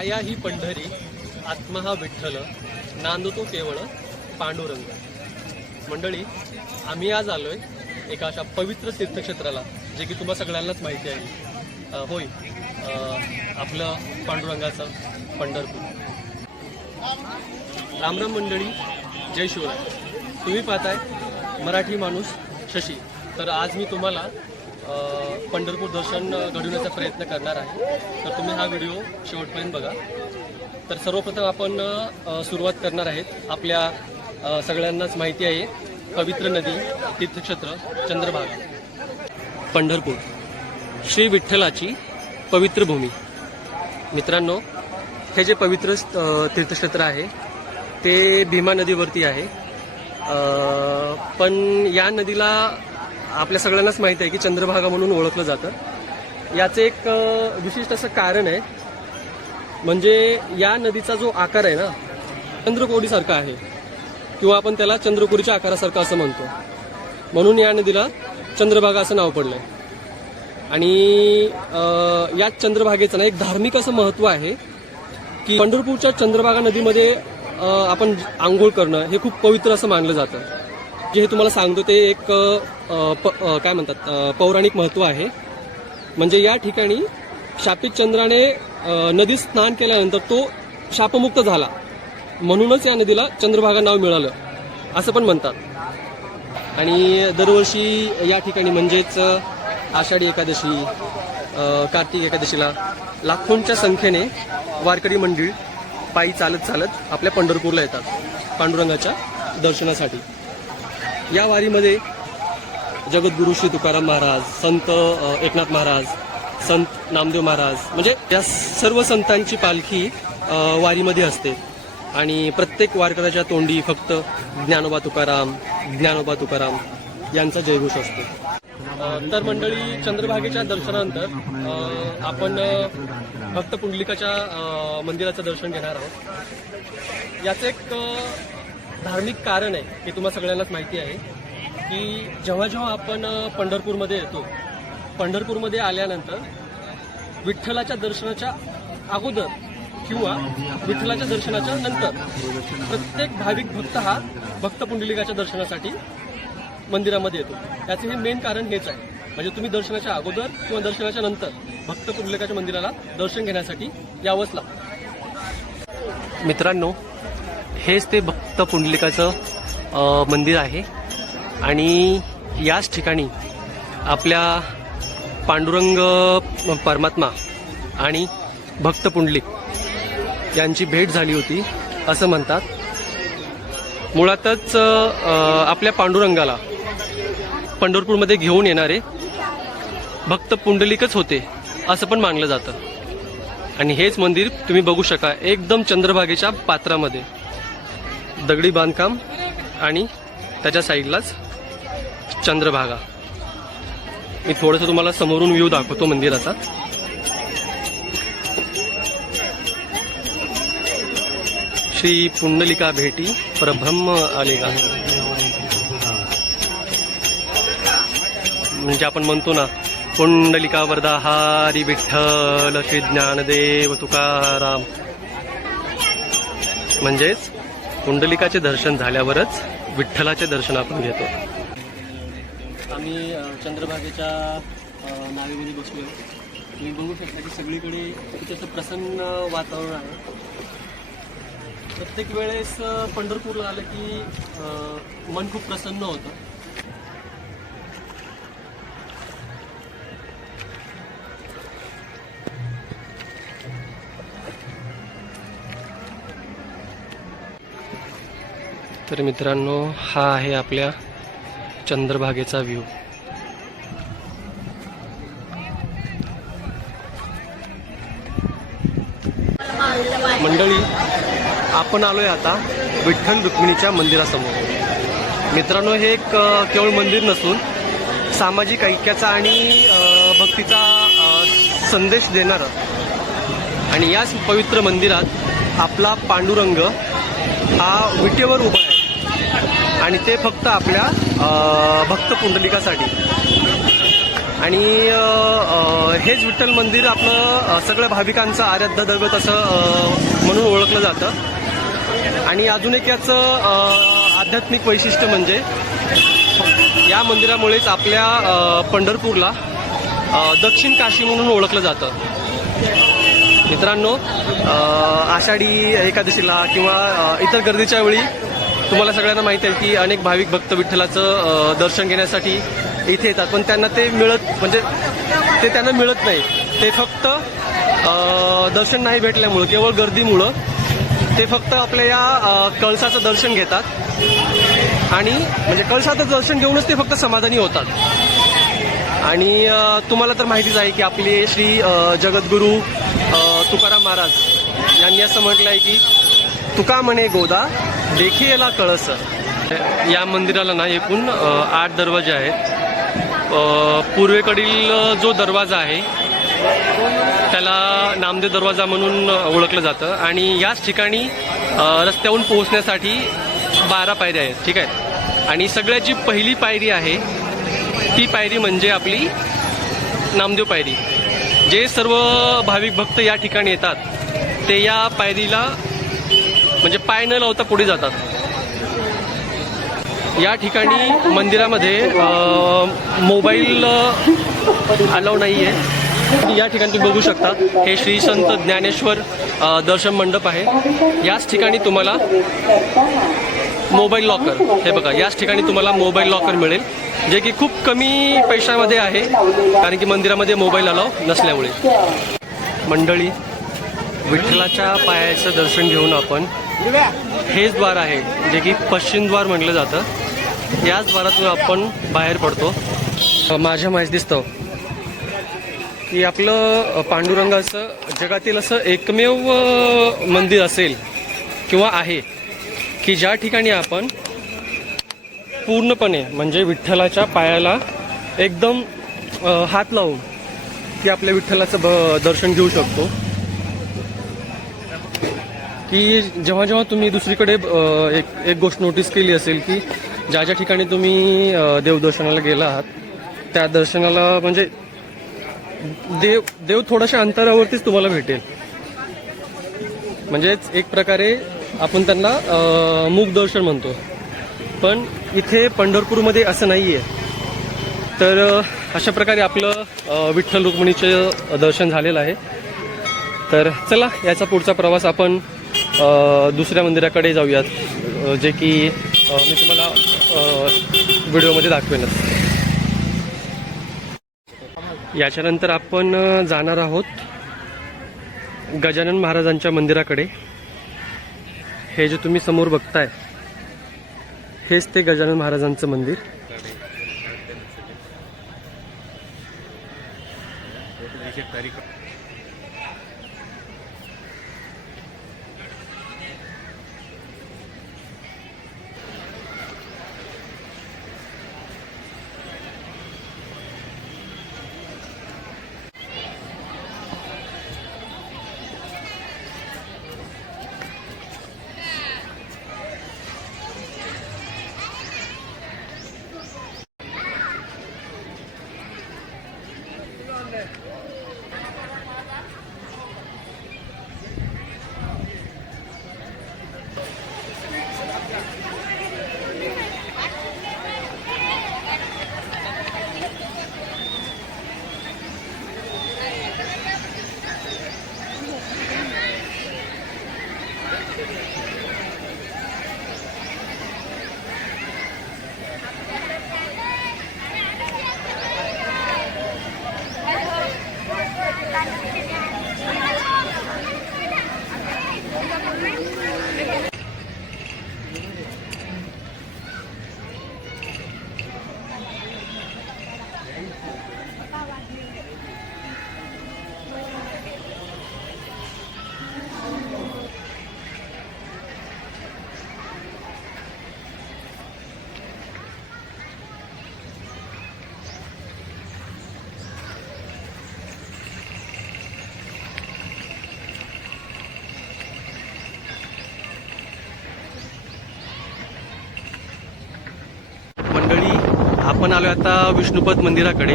काया ही पंढरी, आत्मा हा विठ्ठल, नांदतो केवळ पांडुरंग. मंडळी, आम्ही आज आलोय एका अशा पवित्र तीर्थक्षेत्राला, जे की तुम्हा सगळ्यांनाच माहिती आहे. होय, आपलं पांडुरंगाचं पंढरपूर. रामराम मंडळी, जय शिवराय. तुम्ही पाहताय मराठी माणूस शशी. तर आज मी तुम्हाला पंढरपूर दर्शन घडवण्याचा प्रयत्न करणार आहे. तर तुम्ही हा व्हिडिओ शेवटपर्यंत बघा. तर सर्वप्रथम आपण सुरुवात करणार आहेत आपल्या सगळ्यांनाच माहिती आहे पवित्र नदी, तीर्थक्षेत्र चंद्रभागा. पंढरपूर श्री विठ्ठलाची पवित्र भूमी. मित्रांनो, हे जे पवित्र तीर्थक्षेत्र आहे ते भीमा नदीवरती आहे. पण या नदीला आपल्या सगळ्यांनाच माहिती आहे की चंद्रभागा म्हणून ओळखलं जातं. याचं एक विशिष्ट असं कारण आहे, म्हणजे या नदीचा जो आकार आहे ना, चंद्रकोरीसारखा आहे, किंवा आपण त्याला चंद्रकोरीच्या आकारासारखा असं म्हणतो. म्हणून या नदीला चंद्रभागा असं नाव पडलंय. आणि या चंद्रभागेचं ना एक धार्मिक असं महत्त्व आहे की पंढरपूरच्या चंद्रभागा नदीमध्ये आपण आंघोळ करणं हे खूप पवित्र असं मानलं जातं. जे हे तुम्हाला सांगतो ते एक काय म्हणतात, पौराणिक महत्त्व आहे. म्हणजे या ठिकाणी शापित चंद्राने नदीत स्नान केल्यानंतर तो शापमुक्त झाला, म्हणूनच या नदीला चंद्रभागा नाव मिळालं असं पण म्हणतात. आणि दरवर्षी या ठिकाणी म्हणजेच आषाढी एकादशी, कार्तिक एकादशीला लाखोंच्या संख्येने वारकरी मंडळी पायी चालत चालत आपल्या पंढरपूरला येतात पांडुरंगाच्या दर्शनासाठी. या वारीमध्ये जगद्गुरू श्री तुकाराम महाराज, संत एकनाथ महाराज, संत नामदेव महाराज, म्हणजे या सर्व संतांची पालखी वारीमध्ये असते. आणि प्रत्येक वारकऱ्याच्या तोंडी फक्त ज्ञानोबा तुकाराम, ज्ञानोबा तुकाराम यांचा जयघोष असतो. तर मंडळी, चंद्रभागेच्या दर्शनानंतर आपण भक्त पुंडलिकाच्या मंदिराचं दर्शन घेणार आहोत. याचं एक धार्मिक कारण आहे की तुम्हाला सगळ्यांनाच माहिती आहे की जेव्हा जेव्हा आपण पंढरपूरमध्ये येतो, पंढरपूरमध्ये आल्यानंतर विठ्ठलाच्या दर्शनाच्या अगोदर किंवा विठ्ठलाच्या दर्शनाच्या नंतर प्रत्येक भाविक भक्त हा भक्त पुंडलिकाच्या दर्शनासाठी मंदिरामध्ये येतो. त्याचे हे मेन कारण हेच आहे. म्हणजे तुम्ही दर्शनाच्या अगोदर किंवा दर्शनाच्या नंतर भक्त पुंडलिकाच्या मंदिराला दर्शन घेण्यासाठी यावंच लागतं. मित्रांनो, हेच ते भक्त पुंडलिकाचं मंदिर आहे. आणि याच ठिकाणी आपल्या पांडुरंग परमात्मा आणि भक्त पुंडलिक यांची भेट झाली होती असं म्हणतात. मुळातच आपल्या पांडुरंगाला पंढरपूरमध्ये घेऊन येणारे भक्त पुंडलिकच होते असं पण मानलं जातं. आणि हेच मंदिर तुम्ही बघू शका, एकदम चंद्रभागेच्या पात्रामध्ये दगडी बांधकाम आणि त्याच्या साईडलाच चंद्रभागा. मी थोडंसं तुम्हाला समोरून व्ह्यू दाखवतो मंदिराचा. श्री पुंडलिका भेटी परब्रह्म आलेगा. म्हणजे आपण म्हणतो ना, पुंडलिका वरदा हरी विठ्ठल श्री ज्ञानदेव तुकाराम. म्हणजेच पुंडलिकाचे दर्शन झाल्यावरच विठ्ठलाचे दर्शन आपण घेतो. आम्ही चंद्रभागेच्या नावेमध्ये बसलोय. तुम्ही बघू शकता की सगळीकडे खूप असं प्रसन्न वातावरण आहे. प्रत्येक वेळेस पंढरपूरला आलं की मन खूप प्रसन्न होतं. तर मित्रांनो, हा आहे आपल्या चंद्रभागेचा व्ह्यू. मंडळी, आपण आलोय आता विठ्ठल रुक्मिणीच्या मंदिरासमोर. मित्रांनो, हे एक केवळ मंदिर नसून सामाजिक ऐक्याचा आणि भक्तीचा संदेश देणारं. आणि याच पवित्र मंदिरात आपला पांडुरंग हा विटेवर उभा आहे, आणि ते फक्त आपल्या भक्त पुंडलिकासाठी. आणि हेच विठ्ठल मंदिर आपलं सगळ्या भाविकांचं आराध्य दैवत असं म्हणून ओळखलं जातं. आणि अजून एक याचं आध्यात्मिक वैशिष्ट्य म्हणजे या मंदिरामुळेच आपल्या पंढरपूरला दक्षिण काशी म्हणून ओळखलं जातं. मित्रांनो, आषाढी एकादशीला किंवा इतर गर्दीच्या वेळी तुम्हाला सगळ्यांना माहिती आहे की अनेक भाविक भक्त विठ्ठलाचं दर्शन घेण्यासाठी इथे येतात, पण त्यांना ते त्यांना मिळत नाही. ते फक्त दर्शन नाही भेटल्यामुळं, केवळ गर्दीमुळं ते फक्त आपल्या या कळसाचं दर्शन घेतात आणि म्हणजे कळसाचं दर्शन घेऊनच ते फक्त समाधानी होतात. आणि तुम्हाला तर माहितीच आहे की आपले श्री जगद्गुरू तुकाराम महाराज यांनी असं म्हटलं आहे की तुका म्हणे गोदा देखियेला कळस. या मंदिराला ना एकूण 8 दरवाजे आहेत. पूर्वेकडील जो दरवाजा आहे त्याला नामदेव दरवाजा म्हणून ओळखलं जातं आणि याच ठिकाणी रस्त्यावरून पोहोचण्यासाठी 12 पायऱ्या आहेत. ठीक आहे. आणि सगळ्यात जी पहिली पायरी आहे ती पायरी म्हणजे आपली नामदेव पायरी. जे सर्व भाविक भक्त या ठिकाणी येतात ते या पायरीला म्हणजे पाय न लावता पुढे जातात. या ठिकाणी मंदिरामध्ये मोबाईल अलाउ नाही आहे. या ठिकाणी तुम्ही बघू शकता हे श्री संत ज्ञानेश्वर दर्शन मंडप आहे. याच ठिकाणी तुम्हाला मोबाईल लॉकर, हे बघा, याच ठिकाणी तुम्हाला मोबाईल लॉकर मिळेल, जे की खूप कमी पैशामध्ये आहे कारण की मंदिरामध्ये मोबाईल अलाउ नसल्यामुळे. मंडळी, विठ्ठलाच्या पायाचं दर्शन घेऊन आपण हेच द्वार आहे जे की पश्चिम द्वार म्हटलं जातं. याच द्वारातून आपण बाहेर पडतो. माझ्या माहिती दिसतं की आपलं पांडुरंगाचं जगातील असं एकमेव मंदिर असेल किंवा आहे की ज्या ठिकाणी आपण पूर्णपणे म्हणजे विठ्ठलाच्या पायाला एकदम हात लावून की आपल्या विठ्ठलाचं दर्शन घेऊ शकतो. की जेव्हा जेव्हा तुम्ही दुसरीकडे एक गोष्ट नोटीस केली असेल की ज्या ज्या ठिकाणी तुम्ही देवदर्शनाला गेला आहात त्या दर्शनाला म्हणजे देव थोड्याशा अंतरावरतीच तुम्हाला भेटेल. म्हणजेच एक प्रकारे आपण त्यांना मूक दर्शन म्हणतो. पण इथे पंढरपूरमध्ये असं नाही आहे. तर अशा प्रकारे आपलं विठ्ठल रुक्मिणीचं दर्शन झालेलं आहे. तर चला, याचा पुढचा प्रवास आपण दुसऱ्या मंदिराकडे जाऊयात, जे की मी तुम्हाला व्हिडिओमध्ये दाखवेनच. याच्यानंतर आपण जाणार आहोत गजानन महाराजांच्या मंदिराकडे. हे जे तुम्ही समोर बघताय हेच ते गजानन महाराजांचं मंदिर. आपण आलो आता विष्णुपद मंदिराकडे.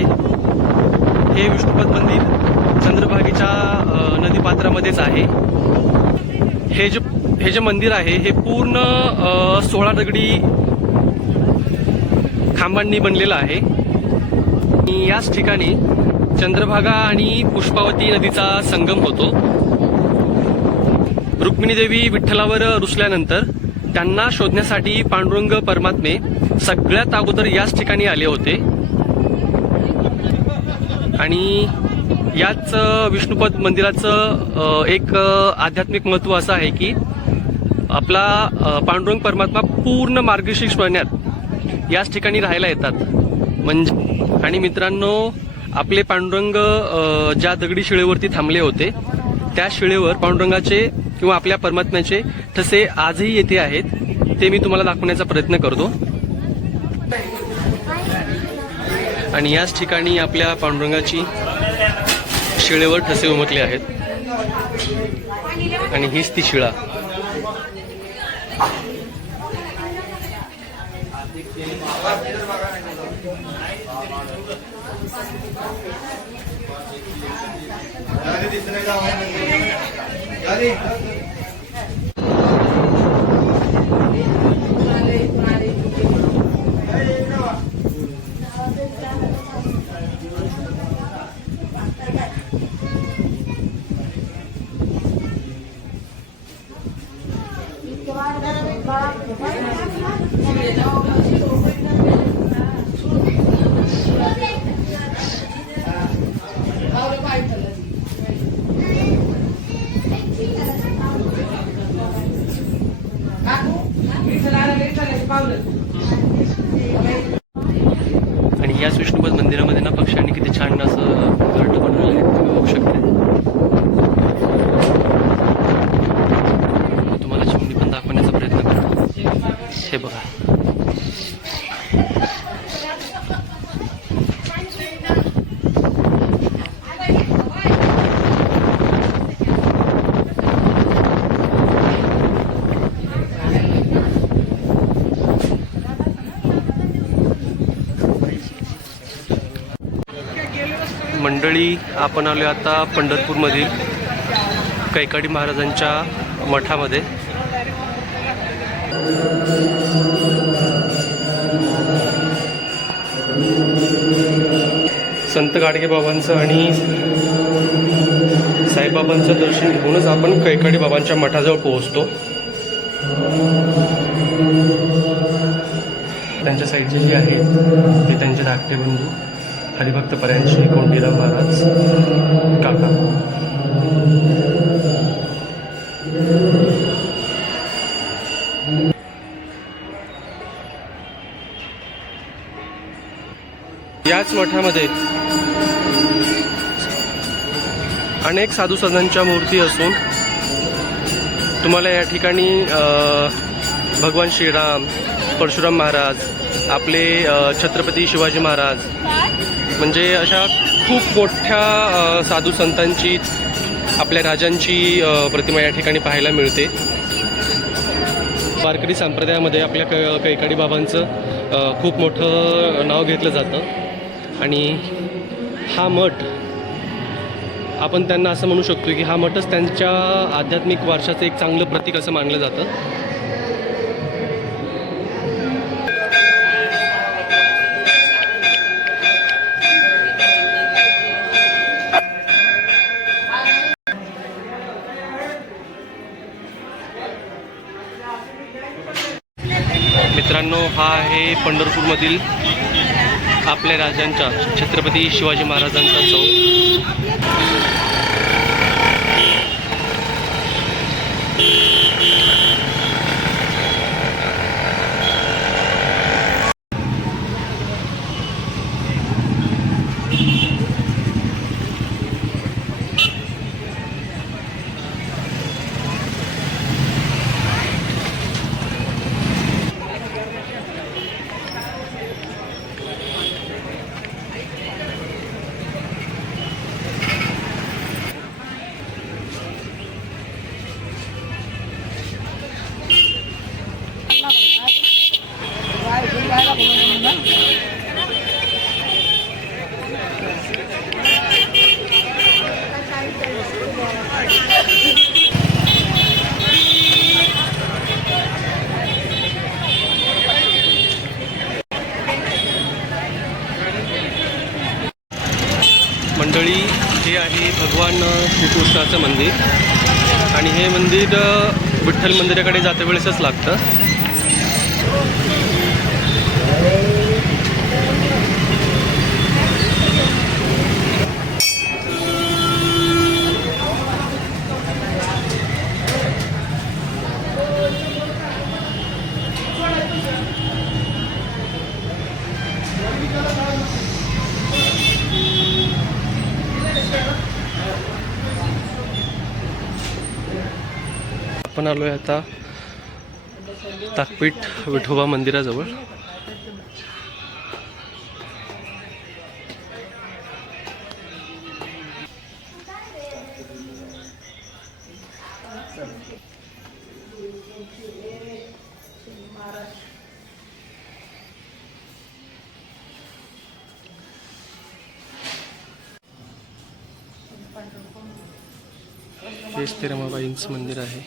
हे विष्णुपद मंदिर चंद्रभागेच्या नदीपात्रामध्येच आहे. हे जे मंदिर आहे हे पूर्ण 16 दगडी खांबांनी बनलेलं आहे. याच ठिकाणी चंद्रभागा आणि पुष्पावती नदीचा संगम होतो. रुक्मिणी देवी विठ्ठलावर रुसल्यानंतर त्यांना शोधण्यासाठी पांडुरंग परमात्मे सगळ्यात अगोदर याच ठिकाणी आले होते. आणि याच विष्णुपद मंदिराचं एक आध्यात्मिक महत्त्व असं आहे की आपला पांडुरंग परमात्मा पूर्ण मार्गशीर्ष महिन्यात याच ठिकाणी राहायला येतात. म्हणजे आणि मित्रांनो, आपले पांडुरंग ज्या दगडी शिळेवरती थांबले होते त्या शिळेवर पांडुरंगाचे किंवा आपल्या परमात्म्याचे ठसे आजही येथे आहेत. ते मी तुम्हाला दाखवण्याचा प्रयत्न करतो. आणि याच ठिकाणी आपल्या पांडुरंगाची शिळेवर ठसे उमटले आहेत. आणि हीच ती शिळा. आणि याच विष्णुपद मंदिरामध्ये ना पक्ष्यांनी किती छान असं घरटं बनवलेलं आहे, तुम्ही बघू शकता. तुम्हाला चिमणी पण दाखवण्याचा प्रयत्न करतो. हे बघा. मंडळी, आपण आलो आता पंढरपूरमधील कैकाडी महाराजांच्या मठामध्ये. संत गाडगे बाबांचं आणि साईबाबांचं दर्शन घेऊनच आपण कैकाडी बाबांच्या मठाजवळ पोहोचतो. त्यांच्या साईडचे जे आहेत ते त्यांचे धाकटे बंधू हरिभक्त परायण श्री कोंडीराम महाराज काका. याच मठामध्ये अनेक साधू संतांच्या मूर्ती असून तुम्हाला या ठिकाणी भगवान श्रीराम, परशुराम महाराज, आपले छत्रपती शिवाजी महाराज, म्हणजे अशा खूप मोठ्या साधू संतांची, आपल्या राजांची प्रतिमा या ठिकाणी पाहायला मिळते. वारकरी संप्रदायामध्ये आपल्या कैकाडी बाबांचं खूप मोठं नाव घेतलं जातं. आणि हा मठ, आपण त्यांना असं म्हणू शकतो की हा मठच त्यांच्या आध्यात्मिक वारशाचं एक चांगलं प्रतीक असं मानलं जातं. मित्रांनो, हा आहे पंढरपूरमधील आपल्या राजांच्या छत्रपती शिवाजी महाराजांचा चौक. भगवान श्रीकृष्णाचं मंदिर आणि हे मंदिर विठ्ठल मंदिराकडे जाते वेळेसच लागतं. आपण आलोय आता ताकपीठ विठोबा मंदिराजवळ. हेच ते रमाबाईंचं मंदिर आहे.